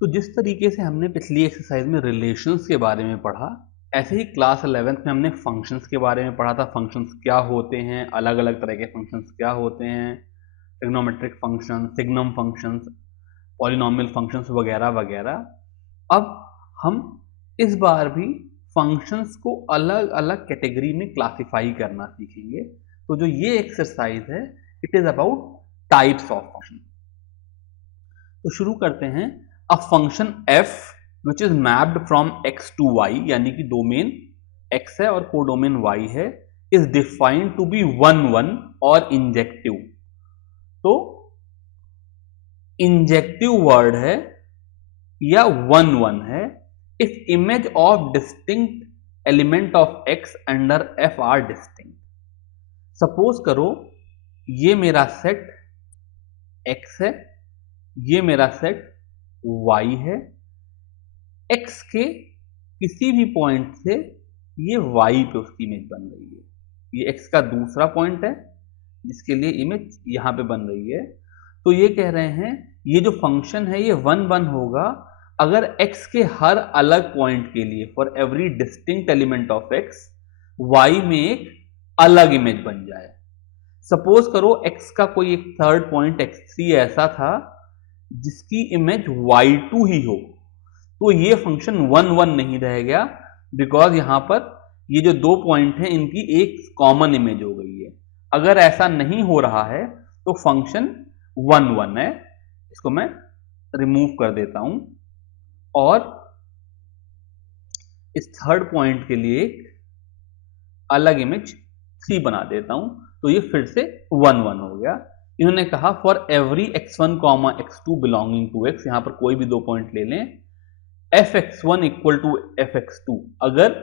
तो जिस तरीके से हमने पिछली एक्सरसाइज में रिलेशंस के बारे में पढ़ा, ऐसे ही क्लास 11th में हमने फंक्शंस के बारे में पढ़ा था। फंक्शंस क्या होते हैं, अलग अलग तरह के फंक्शंस क्या होते हैं, trigonometric function, signum functions, polynomial functions वगैरह वगैरह। अब हम इस बार भी फंक्शंस को अलग अलग कैटेगरी में क्लासिफाई करना सीखेंगे। तो जो ये एक्सरसाइज है, it is about types of function. तो शुरू करते हैं। A function f which is mapped from x to y, यानी कि डोमेन x है और कोडोमेन y है, इज डिफाइंड टू बी 1 1 और इंजेक्टिव। तो इंजेक्टिव वर्ड है या 1 1 है if image of distinct element of x under f are distinct. Suppose करो ये मेरा सेट x है, ये मेरा सेट y है, x के किसी भी पॉइंट से ये y पे उसकी इमेज बन रही है। ये x का दूसरा पॉइंट है जिसके लिए इमेज यहां पे बन रही है। तो ये कह रहे हैं ये जो फंक्शन है ये 1 1 होगा अगर x के हर अलग पॉइंट के लिए, for every distinct element of x, y में एक अलग इमेज बन जाए। सपोज करो x का कोई एक थर्ड पॉइंट x3 ऐसा था जिसकी इमेज y2 ही हो, तो ये फंक्शन 1 1 नहीं रह गया, बिकॉज यहां पर ये जो दो पॉइंट हैं इनकी एक कॉमन इमेज हो गई है। अगर ऐसा नहीं हो रहा है तो फंक्शन 1 1 है। इसको मैं रिमूव कर देता हूं और इस थर्ड पॉइंट के लिए एक अलग इमेज 3 बना देता हूं, तो ये फिर से 1 1 हो गया। इन्होंने कहा for every x1 x2 belonging to x, यहां पर कोई भी दो पॉइंट ले लें, fx1 इक्वल टू fx2, अगर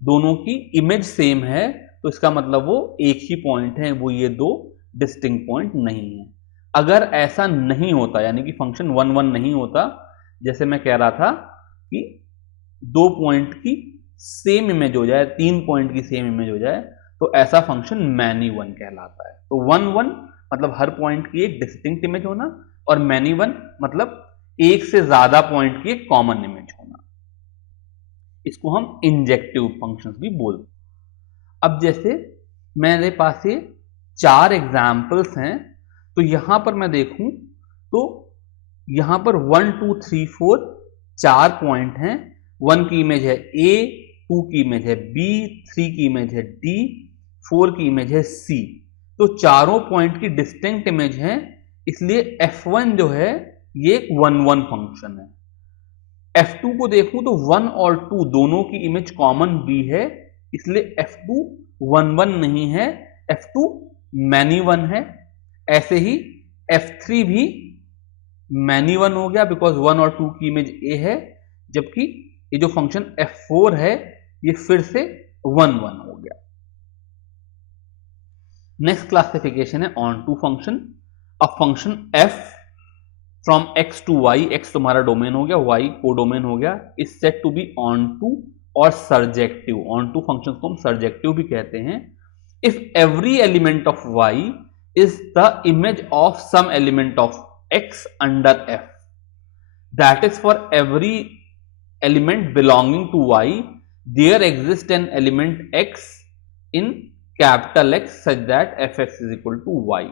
दोनों की इमेज सेम है तो इसका मतलब वो एक ही पॉइंट है, वो ये दो डिस्टिंक्ट पॉइंट नहीं है। अगर ऐसा नहीं होता, यानी कि फंक्शन 1 1 नहीं होता, जैसे मैं कह रहा था कि दो पॉइंट की सेम इमेज हो जाए, तीन पॉइंट की सेम इमेज हो जाए, तो ऐसा फंक्शन मैनी वन कहलाता है। तो 1 1 मतलब हर पॉइंट की एक डिस्टिंक्ट इमेज होना, और मैनी वन मतलब एक से ज्यादा पॉइंट की एक कॉमन इमेज होना। इसको हम इंजेक्टिव फंक्शंस भी बोलते हैं। अब जैसे मेरे पास ये 4 एग्जाम्पल्स हैं, तो यहां पर मैं देखूं तो यहां पर 1 2 3 4 4 पॉइंट हैं। 1 की इमेज है A, 2 की इमेज है B, 3 की इमेज है D, 4 की इमेज है C। तो चारों पॉइंट की डिस्टिंक्ट इमेज है, इसलिए F1 जो है ये एक 1 1 फंक्शन है। F2 को देखूं तो 1 और 2 दोनों की इमेज कॉमन B है, इसलिए F2 1 1 नहीं है, F2 मैनी वन है। ऐसे ही F3 भी मैनी वन हो गया, बिकॉज 1 और 2 की इमेज A है, जबकि ये जो फंक्शन F4 है ये फिर से 1 1 हो गया। नेक्स्ट क्लासिफिकेशन है onto function. A function f from x to y, x तुम्हारा डोमेन हो गया, y को डोमेन हो गया, is set to be onto और सर्जेक्टिव। ऑन टू फंक्शन को हम सर्जेक्टिव भी कहते हैं if every element of y is the image of some element of x under f, that is for every element belonging to y there exists an element x in capital X such that fx is equal to y।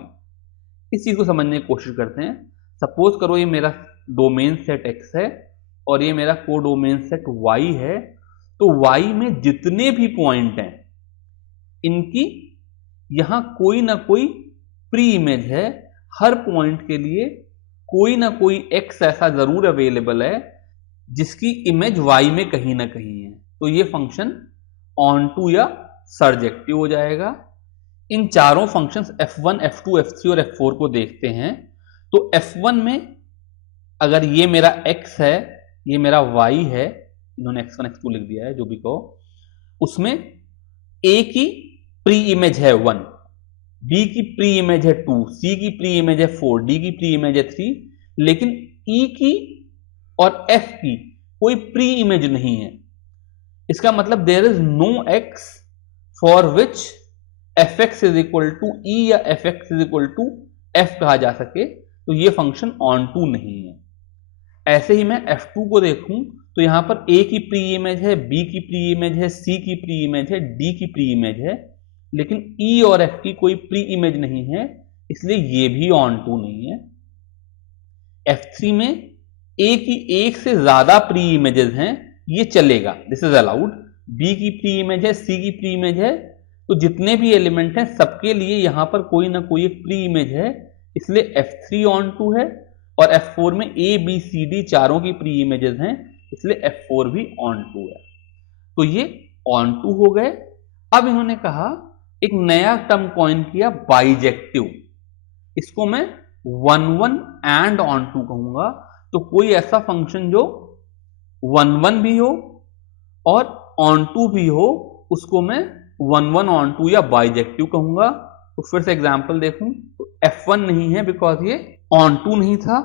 इस चीज को समझने की कोशिश करते हैं। Suppose करो ये मेरा डोमेन सेट x है और ये मेरा कोडोमेन सेट y है, तो y में जितने भी पॉइंट हैं इनकी यहां कोई ना कोई प्री इमेज है। हर पॉइंट के लिए कोई ना कोई x ऐसा जरूर अवेलेबल है जिसकी इमेज y में कहीं ना कहीं है, तो ये फंक्शन ऑन टू या सर्जेक्टिव हो जाएगा। इन चारों फंक्शंस f1 f2 f3 और f4 को देखते हैं। तो f1 में अगर ये मेरा x है, ये मेरा y है, इन्होंने x1 x2 लिख दिया है, जो भी कहो, उसमें a की प्री इमेज है 1, B की प्री इमेज है 2, C की प्री इमेज है 4, D की प्री इमेज है 3, लेकिन E की और F की कोई प्री इमेज नहीं है। इसका मतलब there is no x for which fx is equal to E या fx is equal to f कहा जा सके, तो ये फंक्शन ऑन टू नहीं है। ऐसे ही मैं F2 को देखूं तो यहां पर A की प्री इमेज है, B की प्री इमेज है, C की प्री इमेज है, D की प्री इमेज है, लेकिन E और F की कोई प्री इमेज नहीं है, इसलिए ये भी ऑन टू नहीं है। F3 में A की एक से ज्यादा प्री इमेजेस हैं, ये चलेगा, दिस इज अलाउड। B की प्री इमेज है, C की प्री इमेज है, तो जितने भी एलिमेंट हैं सबके लिए यहां पर कोई ना कोई एक प्री इमेज है, इसलिए F3 ऑन टू है। और F4 में A, B, C, D चारों की प्री इमेजेस हैं, इसलिए F4 भी ऑन टू है। तो ये ऑन टू हो गए। अब इन्होंने कहा एक नया टर्म कॉइन किया, बाइजेक्टिव। इसको मैं 1-1 एंड ऑन टू कहूंगा। तो कोई ऐसा फंक्शन जो 1-1 भी हो और ऑन टू भी हो, उसको मैं 1-1 ऑन टू या बाइजेक्टिव कहूंगा। तो फिर से एग्जांपल देखूं तो F1 नहीं है बिकॉज ये ऑन टू नहीं था,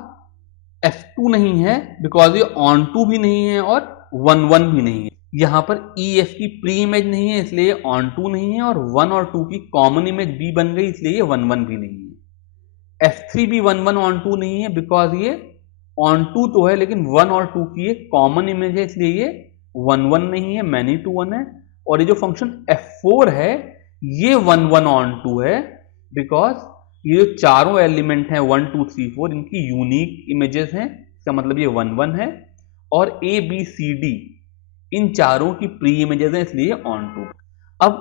F2 नहीं है बिकॉज ये ऑन टू भी नहीं है और 1-1 भी नहीं है। यहां पर EF की प्री इमेज नहीं है इसलिए ये ऑन टू नहीं है, और 1 और 2 की कॉमन इमेज B बन गई इसलिए ये 1-1 भी नहीं है। F3 भी 1-1 ऑन टू नहीं है बिकॉज ये ऑन टू तो है लेकिन 1 और 2 की एक कॉमन इमेज है इसलिए ये 1-1 नहीं है, मैनी टू 1 है। और ये जो फंक्शन F4 है ये 1-1 ऑन टू है बिकॉज ये जो चारों एलिमेंट हैं 1, 2, 3, 4 इनकी यूनिक इमेजेस हैं, इसका मतलब ये 1-1 है। और A, B, C, D इन चारों की प्री इमेजेस हैं इसलिए ऑन टू। अब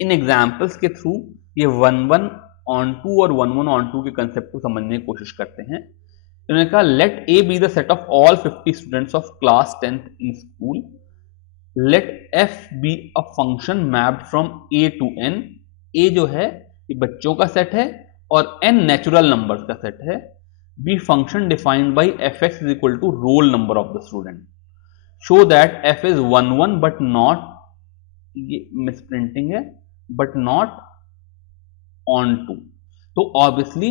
इन एग्जांपल्स के थ्रू ये 1-1 ऑन टू और 1-1 ऑन टू के कंसेप्ट को समझने की कोशिश करते हैं। इन्होंने कहा let A be the set of all 50 students of class 10th in school, let F be a function mapped from A to N। A जो है ये बच्चों का सेट है और N नेचुरल नंबर्स का सेट है। Be function defined by Fx is equal to roll number of the student. Show that F is 1-1 but not, ये मिसप्रिंटिंग है, बट नॉट ऑन टू। तो ऑब्वियसली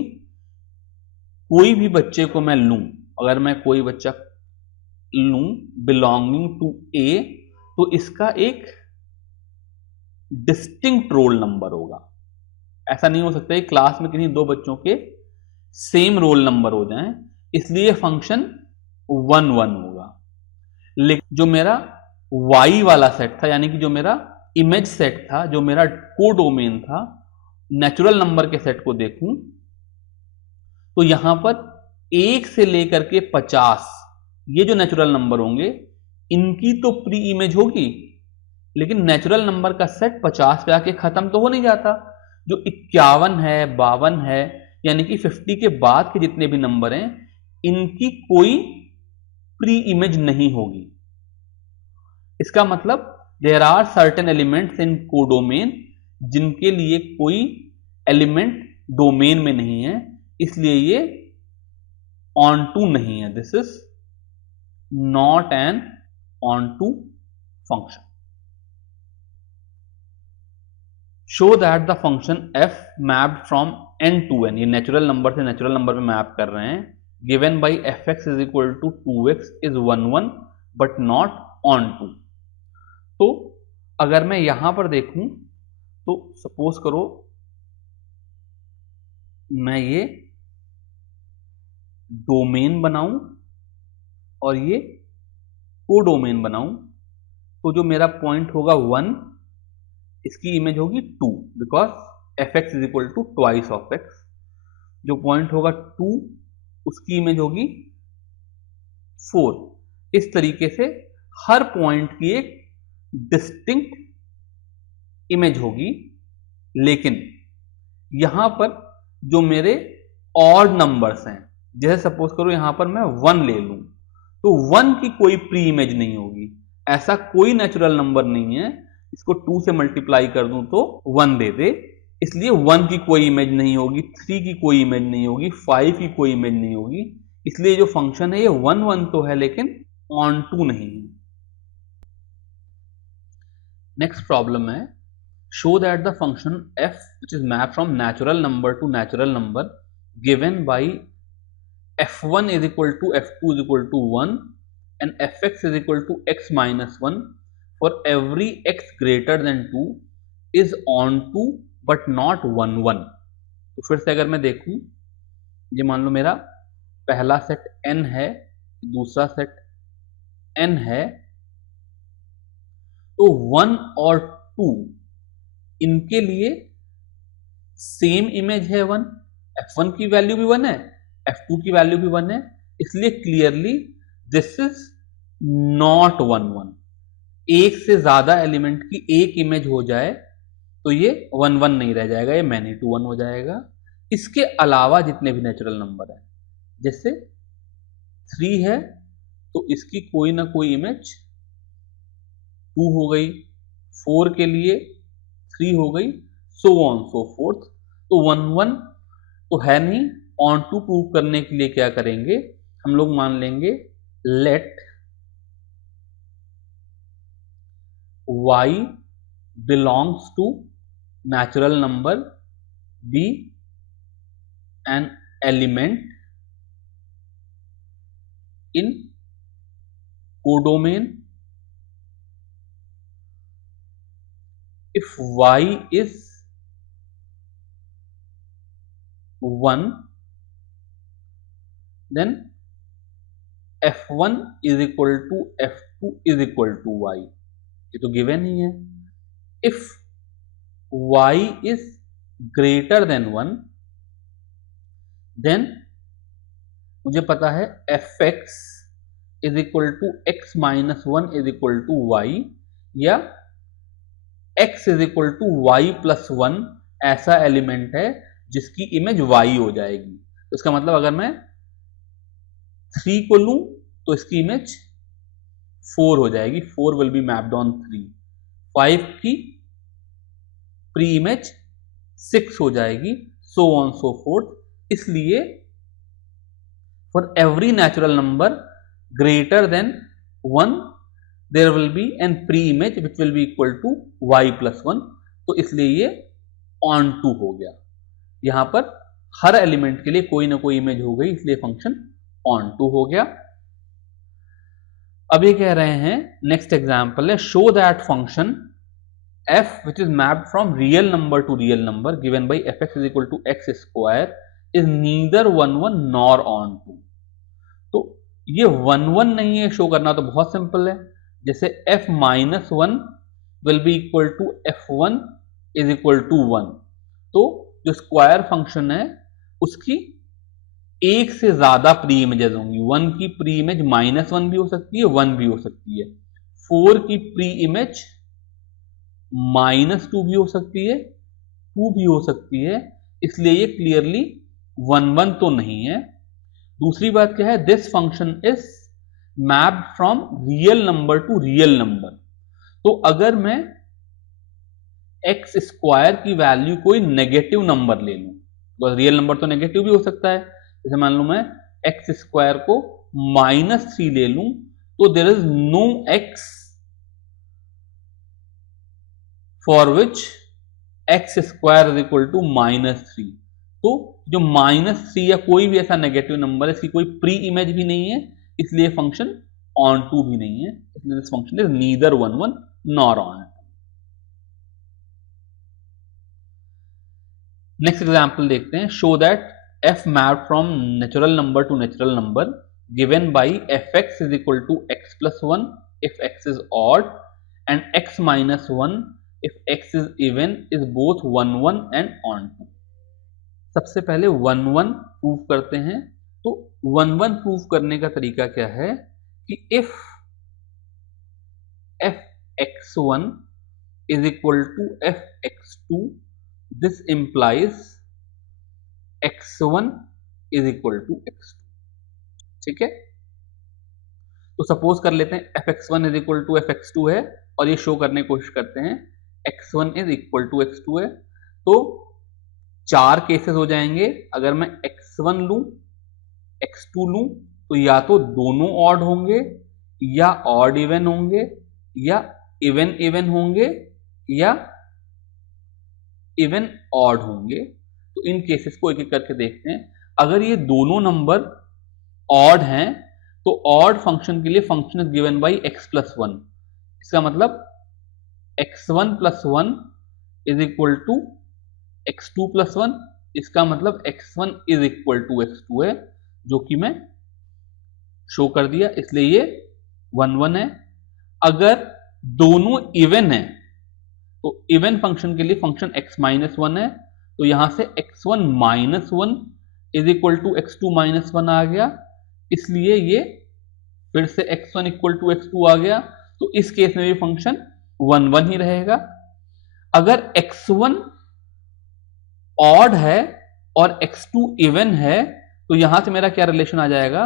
कोई भी बच्चे को मैं लूं, अगर मैं कोई बच्चा लूं बिलोंगिंग टू A तो इसका एक डिस्टिंक्ट रोल नंबर होगा। ऐसा नहीं हो सकता कि क्लास में किन्हीं दो बच्चों के सेम रोल नंबर हो जाएं, इसलिए फंक्शन 1-1 होगा। लेकिन जो मेरा Y वाला सेट था, यानी कि जो मेरा इमेज सेट था, जो मेरा कोडोमेन था, नेचुरल नंबर के सेट को देखूं तो यहां पर 1 से लेकर के 50 ये जो नेचुरल नंबर होंगे इनकी तो प्री इमेज होगी, लेकिन नेचुरल नंबर का सेट 50 पे आके खत्म तो हो नहीं जाता। जो 51 है, 52 है, यानी कि 50 के बाद के जितने भी नंबर हैं इनकी कोई प्री इमेज नहीं होगी। इसका मतलब there are certain elements in codomain जिनके लिए कोई एलिमेंट डोमेन में नहीं है, इसलिए ये ऑन टू नहीं है। This is not an onto function. Show that the function f mapped from n to n, ये नेचुरल नंबर से नेचुरल नंबर में मैप कर रहे हैं, given by fx is equal to 2x is 1-1 but not onto. तो अगर मैं यहां पर देखूं तो सपोज करो मैं ये डोमेन बनाऊं और ये कोडोमेन बनाऊं, तो जो मेरा पॉइंट होगा 1 इसकी इमेज होगी 2 because fx is equal to twice of x। जो पॉइंट होगा 2 उसकी इमेज होगी 4। इस तरीके से हर पॉइंट की एक डिस्टिंक्ट इमेज होगी। लेकिन यहां पर जो मेरे ऑड नंबर्स हैं, जैसे सपोज करो यहां पर मैं 1 ले लूं तो 1 की कोई प्री इमेज नहीं होगी। ऐसा कोई नेचुरल नंबर नहीं है इसको 2 से मल्टीप्लाई कर दूं तो 1 दे दे, इसलिए 1 की कोई इमेज नहीं होगी, 3 की कोई इमेज नहीं होगी, 5 की कोई इमेज नहीं होगी। इसलिए जो फंक्शन है ये 1-1 तो है लेकिन ऑन टू नहीं है। नेक्स्ट प्रॉब्लम है show that the function f which is mapped from natural number to natural number given by f1 is equal to f2 is equal to 1 and fx is equal to x minus 1 for every x greater than 2 is on to but not 1-1। तो फिर से अगर मैं देखूं, ये मान लो मेरा पहला सेट n है, दूसरा सेट n है, तो 1 और 2 इनके लिए सेम इमेज है 1, f1 की वैल्यू भी 1 है, f2 की वैल्यू भी 1 है, इसलिए क्लियरली दिस इज नॉट 1 1। एक से ज्यादा एलिमेंट की एक इमेज हो जाए तो ये 1 1 नहीं रह जाएगा, ये मैनी टू 1 हो जाएगा। इसके अलावा जितने भी नेचुरल नंबर है, जैसे 3 है तो इसकी कोई ना कोई इमेज 2 हो गई, 4 के लिए 3 हो गई, सो ऑन सो फोर्थ। तो 1 1 तो है नहीं, ऑन टू प्रूव करने के लिए क्या करेंगे, हम लोग मान लेंगे late y belongs to natural number be an element in codomain if y is 1 then f1 is equal to f2 is equal to y, ये तो गिवन ही है। If y is greater than 1 then मुझे पता है fx is equal to x minus 1 is equal to y, या x is equal to y plus 1 ऐसा element है जिसकी इमेज y हो जाएगी। तो इसका मतलब अगर मैं 3 को लूं तो इसकी इमेज 4 हो जाएगी, 4 विल बी मैप्ड ऑन 3। 5 की प्री इमेज 6 हो जाएगी, सो ऑन सो फोर्थ। इसलिए for every natural number greater than 1 there will be an preimage which will be equal to y plus 1। तो इसलिए ये ऑन टू हो गया। यहां पर हर एलिमेंट के लिए कोई ना कोई इमेज हो गई, इसलिए फंक्शन ऑन टू हो गया। अब ये कह रहे हैं, नेक्स्ट एग्जांपल है, show that function f which is mapped from real number to real number given by fx is equal to x square is neither 1 1 nor on 2। तो ये 1 1 नहीं है शो करना, तो बहुत सिंपल है, जैसे f minus 1 will be equal to f1 is equal to 1। तो जो स्क्वायर फंक्शन है उसकी एक से ज्यादा प्री इमेजेस होंगी। 1 की प्री इमेज -1 भी हो सकती है, 1 भी हो सकती है। 4 की प्री इमेज -2 भी हो सकती है, 2 भी हो सकती है, इसलिए ये क्लियरली 1 1 तो नहीं है। दूसरी बात क्या है, this function is mapped from real number two real number. तो अगर मैं एक्स स्क्वायर की वैल्यू कोई नेगेटिव नंबर ले लूं, तो रियल नंबर तो नेगेटिव भी हो सकता है, जैसे मान लो मैं एक्स स्क्वायर को -3 ले लूं, तो there is no x for which x square is equal to -3। तो जो -3 या कोई भी ऐसा नेगेटिव नंबर है, इसकी कोई प्री इमेज भी नहीं है, इसलिए फंक्शन ऑन टू भी नहीं है, इसलिए this function is neither 1 1 nor onto. Next example देखते हैं, show that f mapped from natural number to natural number given by fx is equal to x plus 1 if x is odd and x minus 1 if x is even is both 1 1 and on 2। सबसे पहले 1 1 prove करते हैं। तो 1 1 prove करने का तरीका क्या है कि if fx1 is equal to fx2 this implies x1 is equal to x2। ठीक है, तो सपोज कर लेते हैं fx1 is equal to fx2 है, और ये शो करने की कोशिश करते हैं x1 is equal to x2 है। तो 4 केसेस हो जाएंगे, अगर मैं x1 लूं x2 लूं तो या तो दोनों ऑड होंगे, या ऑड इवन होंगे, या इवन इवन होंगे, या इवन ऑड होंगे। तो इन केसेस को एक एक करके देखते हैं। अगर ये दोनों नंबर ऑड हैं तो ऑड फंक्शन के लिए function is given by x plus 1। इसका मतलब x1 plus 1 is equal to x2 plus 1। इसका मतलब x1 is equal to x2 है, जो कि मैं शो कर दिया, इसलिए ये 1 1 है। अगर दोनों इवन है तो इवन फंक्शन के लिए फंक्शन x माइनस 1 है, तो यहां से x1 minus 1 is equal to x2 minus 1 आ गया, इसलिए ये फिर से x1 इक्वल टू x2 आ गया। तो इस केस में भी फंक्शन 1 1 ही रहेगा। अगर x1 ऑड है और x2 इवन है, तो यहां से मेरा क्या रिलेशन आ जाएगा,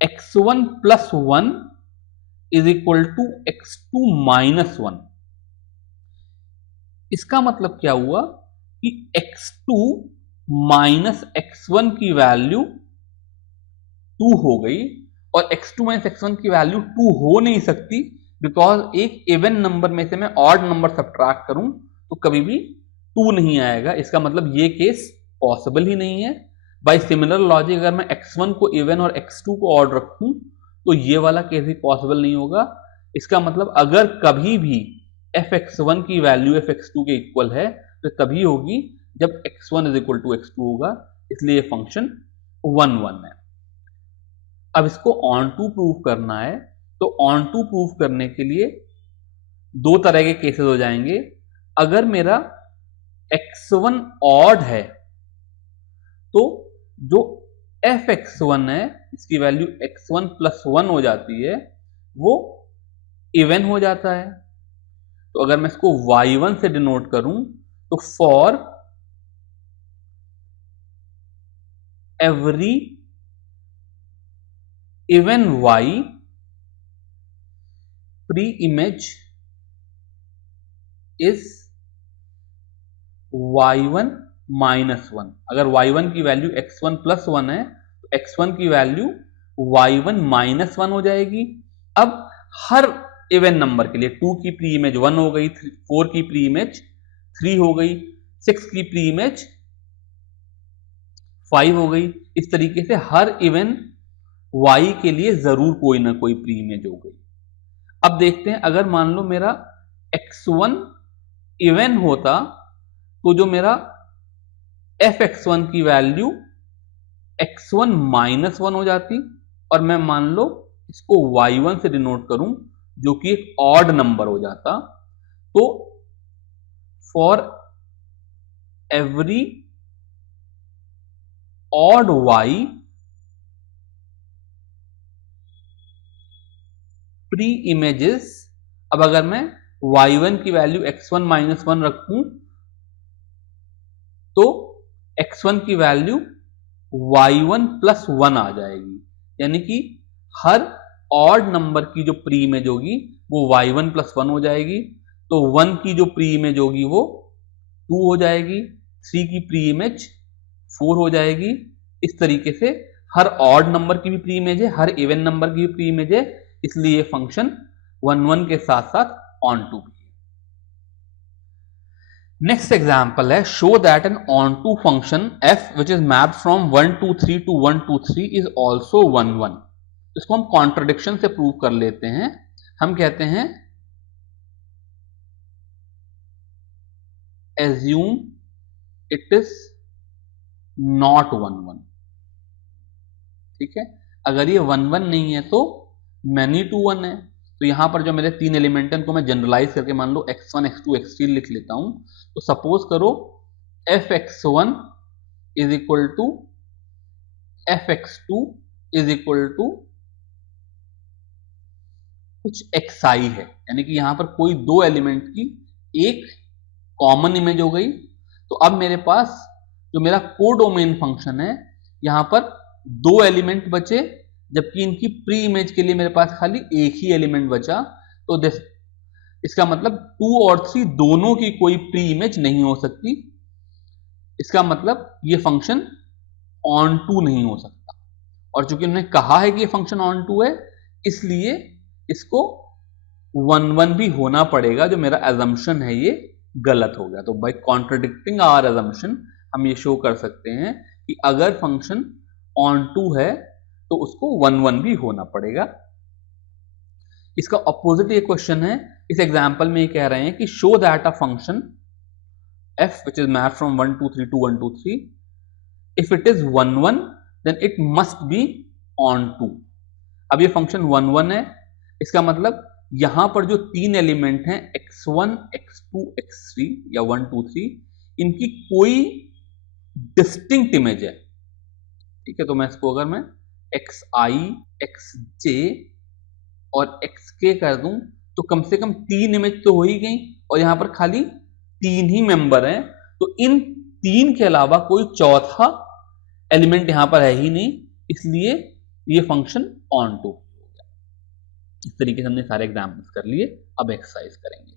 x1 plus 1 is equal to x2 minus 1। इसका मतलब क्या हुआ कि x2 माइनस x1 की वैल्यू 2 हो गई, और x2 माइनस x1 की वैल्यू 2 हो नहीं सकती, बिकॉज एक इवन नंबर में से मैं ऑड नंबर सब्ट्रैक्ट करूं तो कभी भी 2 नहीं आएगा। इसका मतलब ये केस पॉसिबल ही नहीं है। बाय सिमिलर लॉजिक अगर मैं x1 को इवन और x2 को ऑड रखूं तो ये वाला केस भी पॉसिबल नहीं होगा। इसका मतलब अगर कभी भी fx1 की वैल्यू fx2 के इक्वल है तो तभी होगी जब x1 is equal to x2 होगा, इसलिए फंक्शन 1 1 है। अब इसको ऑन टू प्रूव करना है, तो ऑन टू प्रूव करने के लिए दो तरह के केसेस हो जाएंगे। अगर मेरा x1 ऑड है तो जो fx1 है इसकी वैल्यू x1 प्लस 1 हो जाती है, वो इवन हो जाता है। तो अगर मैं इसको y1 से डिनोट करूं तो for every even y pre image is y1 minus 1। अगर y1 की वैल्यू x1 प्लस 1 है तो x1 की वैल्यू y1 माइनस 1 हो जाएगी। अब हर इवन नंबर के लिए 2 की प्री इमेज 1 हो गई, 4 की प्री इमेज 3 हो गई, 6 की प्री इमेज 5 हो गई। इस तरीके से हर इवन y के लिए जरूर कोई ना कोई प्री इमेज हो गई। अब देखते हैं, अगर मान लो मेरा x1 इवन होता तो जो मेरा fx1 की वैल्यू x1 माइनस 1 हो जाती, और मैं मान लो इसको y1 से डिनोट करूं जो कि एक ऑड नंबर हो जाता। तो for every odd y pre images, अब अगर मैं y1 की वैल्यू x1 माइनस 1 रखूं तो x1 की वैल्यू y1 प्लस 1 आ जाएगी, यानी कि हर ऑड नंबर की जो प्री इमेज होगी वो y1 प्लस 1 हो जाएगी। तो 1 की जो प्री इमेज होगी वो 2 हो जाएगी, 3 की प्री इमेज 4 हो जाएगी। इस तरीके से हर ऑड नंबर की भी प्री इमेज है, हर इवन नंबर की भी प्री इमेज है, इसलिए फंक्शन 1 1 के साथ साथ ऑन टू भी। नेक्स्ट एग्जाम्पल है, show that an onto function f which is mapped from 1 2 3 to 1 2 3 is also 1 1। इसको हम कॉन्ट्रडिक्शन से प्रूव कर लेते हैं। हम कहते हैं assume it is not 1 1। ठीक है, अगर ये 1 1 नहीं है तो many to 1 है। तो यहां पर जो मेरे 3 एलिमेंट हैं उनको मैं जनरलाइज करके मान लो x1 x2 x3 लिख लेता हूं। तो सपोज करो fx1 is equal to fx2 is equal to कुछ xi है, यानी कि यहां पर कोई दो एलिमेंट की एक कॉमन इमेज हो गई। तो अब मेरे पास जो मेरा कोडोमेन फंक्शन है, यहां पर दो एलिमेंट बचे, जबकि इनकी प्री इमेज के लिए मेरे पास खाली एक ही एलिमेंट बचा। तो इसका मतलब 2 और 3 दोनों की कोई प्री इमेज नहीं हो सकती। इसका मतलब ये फंक्शन ऑन टू नहीं हो सकता, और चूंकि उन्होंने कहा है कि ये फंक्शन ऑन टू है, इसलिए इसको 1 1 भी होना पड़ेगा। जो मेरा एजम्पशन है ये गलत हो गया। तो बाय कॉन्ट्रडिक्टिंग आवर एजम्पशन हम ये शो कर सकते हैं कि अगर फंक्शन ऑन टू है तो उसको 1 1 भी होना पड़ेगा। इसका ऑपोजिट ये क्वेश्चन है, इस एग्जांपल में ये कह रहे हैं कि show that a function f which is mapped from 1 2 3 to 1 2 3 if it is 1 1 then it must be on 2। अब ये फंक्शन 1 1 है, इसका मतलब यहां पर जो 3 एलिमेंट हैं x1 x2 x3 या 1 2 3, इनकी कोई डिस्टिंक्ट इमेज है। ठीक है, तो मैं इसको अगर मैं xi xj और xk कर दूं तो कम से कम 3 इमेज तो हो ही गई, और यहां पर खाली 3 ही मेंबर हैं, तो इन 3 के अलावा कोई चौथा एलिमेंट यहां पर है ही नहीं, इसलिए ये फंक्शन ऑन टू हो गया। इस तरीके से हमने सारे एग्जाम्पल्स कर लिए, अब एक्सरसाइज करेंगे।